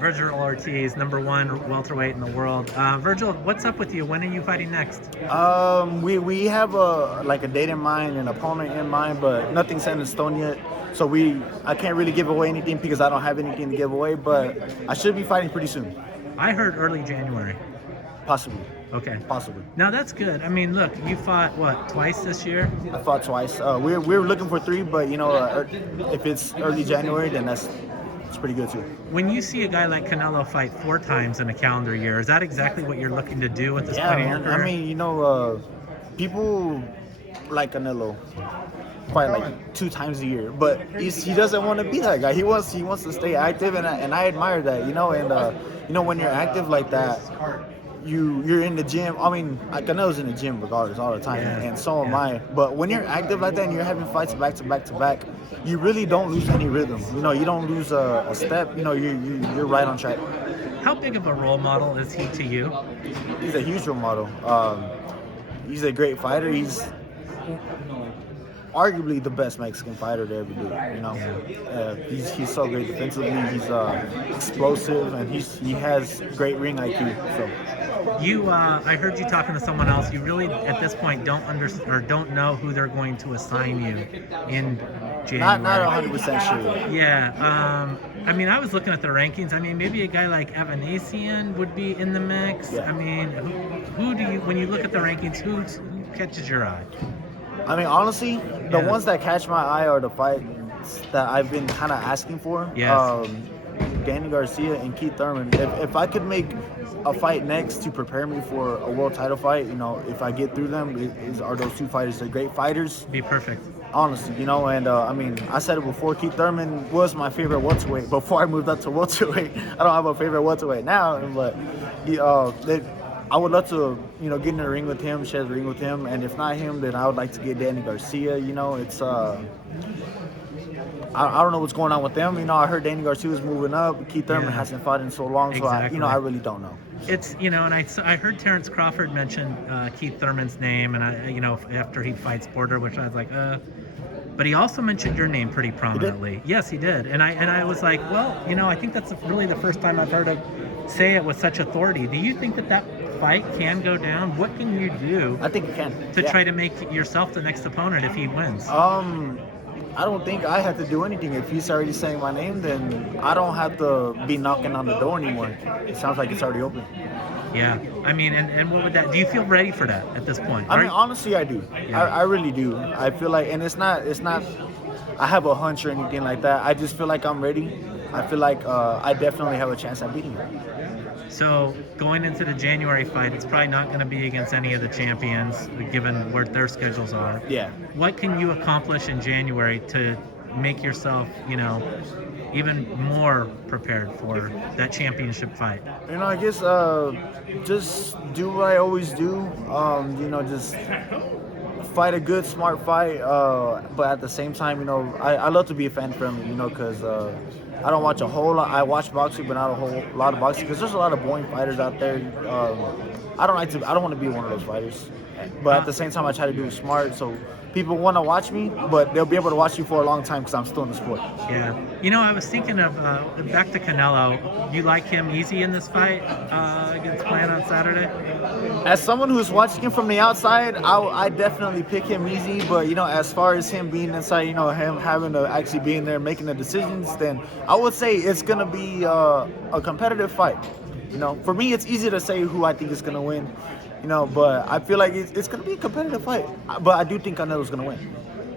Vergil Ortiz, #1 welterweight in the world. Vergil, what's up with you? When are you fighting next? We have a date in mind, an opponent in mind, but nothing's set in stone yet. So I can't really give away anything because I don't have anything to give away. But I should be fighting pretty soon. I heard early January. Possibly. Okay. Possibly. Now that's good. I mean, look, you fought twice this year? I fought twice. We're looking for 3, but if it's early January, then it's pretty good too. When you see a guy like Canelo fight 4 times in a calendar year, is that exactly what you're looking to do at this point in your career? I mean, people like Canelo fight like 2 times a year, but he doesn't want to be that guy. He wants to stay active, and I admire that. When you're active like that, you're in the gym. I mean, Canelo's in the gym regardless all the time, and so am I. But when you're active like that and you're having fights back to back to back, you really don't lose any rhythm. You don't lose a step. You're right on track. How big of a role model is he to you? He's a huge role model. He's a great fighter. He's arguably the best Mexican fighter to ever do it. He's so great defensively. He's explosive, and he has great ring IQ. So. I heard you talking to someone else. You really, at this point, don't know who they're going to assign you in January. Not 100% sure. Yeah. I mean, I was looking at the rankings. I mean, maybe a guy like Avanasian would be in the mix. Yeah. I mean, who do you, when you look at the rankings, who catches your eye? I mean, honestly, the ones that catch my eye are the fights that I've been kind of asking for. Yes. Danny Garcia and Keith Thurman. If I could make a fight next to prepare me for a world title fight, if I get through them, are those 2 fighters. They're great fighters. Be perfect. Honestly, and I mean, I said it before, Keith Thurman was my favorite welterweight before I moved up to welterweight. I don't have a favorite welterweight now, but I would love to, get in the ring with him, share the ring with him, and if not him, then I would like to get Danny Garcia. It's I don't know what's going on with them. I heard Danny Garcia is moving up. Keith Thurman hasn't fought in so long, exactly. So I really don't know. It's and I heard Terence Crawford mention Keith Thurman's name, and after he fights Porter, which I was like, but he also mentioned your name pretty prominently. Yes, he did, and I was like, well, I think that's really the first time I've heard him say it with such authority. Do you think that fight can go down? What can you do? I think you can to try to make yourself the next opponent if he wins. I don't think I have to do anything. If he's already saying my name, then I don't have to be knocking on the door anymore. It sounds like it's already open. Yeah, I mean, and what would that? Do you feel ready for that at this point? I mean, honestly, I do. Yeah. I really do. I feel like, and it's not. I have a hunch or anything like that. I just feel like I'm ready. I feel like I definitely have a chance at beating him. So going into the January fight, it's probably not going to be against any of the champions, given where their schedules are. Yeah. What can you accomplish in January to make yourself, even more prepared for that championship fight? I guess just do what I always do. Just fight a good, smart fight. But at the same time, I love to be a fan friendly, because I don't watch a whole lot. I watch boxing, but not a whole lot of boxing because there's a lot of boring fighters out there. I don't want to be one of those fighters. But at the same time, I try to do it smart so people want to watch me, but they'll be able to watch you for a long time because I'm still in the sport. Yeah. I was thinking of, back to Canelo, you like him easy in this fight against Plant on Saturday? As someone who's watching him from the outside, I definitely pick him easy, but, as far as him being inside, him having to actually be in there making the decisions, then I would say it's going to be a competitive fight. For me, it's easy to say who I think is going to win. But I feel like it's going to be a competitive fight. But I do think Canelo's going to win.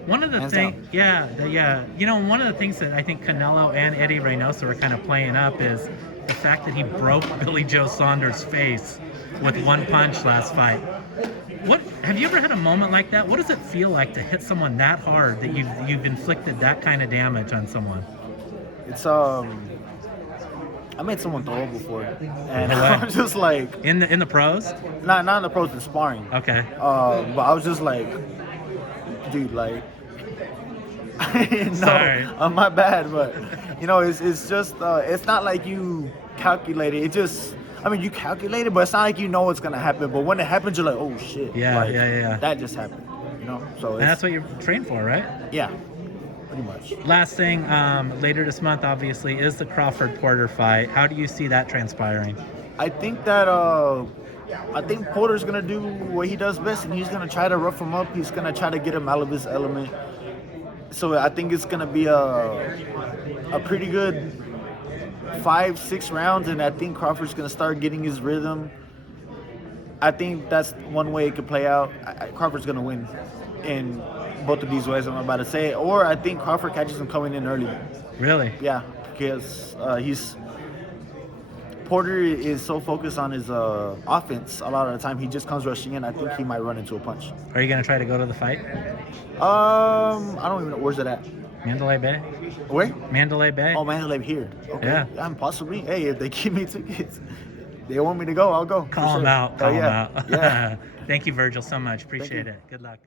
One of the things, one of the things that I think Canelo and Eddie Reynoso are kind of playing up is the fact that he broke Billy Joe Saunders' face with 1 punch last fight. What have you ever had a moment like that? What does it feel like to hit someone that hard that you've inflicted that kind of damage on someone? It's I made someone throw before, and I was just like in the pros. Not in the pros, in sparring. Okay. But I was just like, dude, like, no, sorry. My bad, but it's just it's not like you calculate it. It just, you calculate it, but it's not like you know what's gonna happen. But when it happens, you're like, oh shit. Yeah, like, yeah. That just happened. So and that's what you're trained for, right? Yeah. pretty much. Last thing, later this month, obviously, is the Crawford-Porter fight. How do you see that transpiring? I think that Porter's gonna do what he does best, and he's gonna try to rough him up. He's gonna try to get him out of his element. So I think it's gonna be a pretty good 5-6 rounds, and I think Crawford's gonna start getting his rhythm. I think that's one way it could play out. Crawford's gonna win in both of these ways I'm about to say, or I think Crawford catches him coming in early. Really? Yeah, because Porter is so focused on his offense a lot of the time. He just comes rushing in. I think he might run into a punch. Are you gonna try to go to the fight? I don't even know. Where's it at? Mandalay Bay? Where? Mandalay Bay? Oh, Mandalay here. Okay. Yeah. Possibly. Hey, if they give me tickets, they want me to go, I'll go. Call him out. Call him out. Yeah. Thank you, Vergil, so much. Appreciate it. Good luck.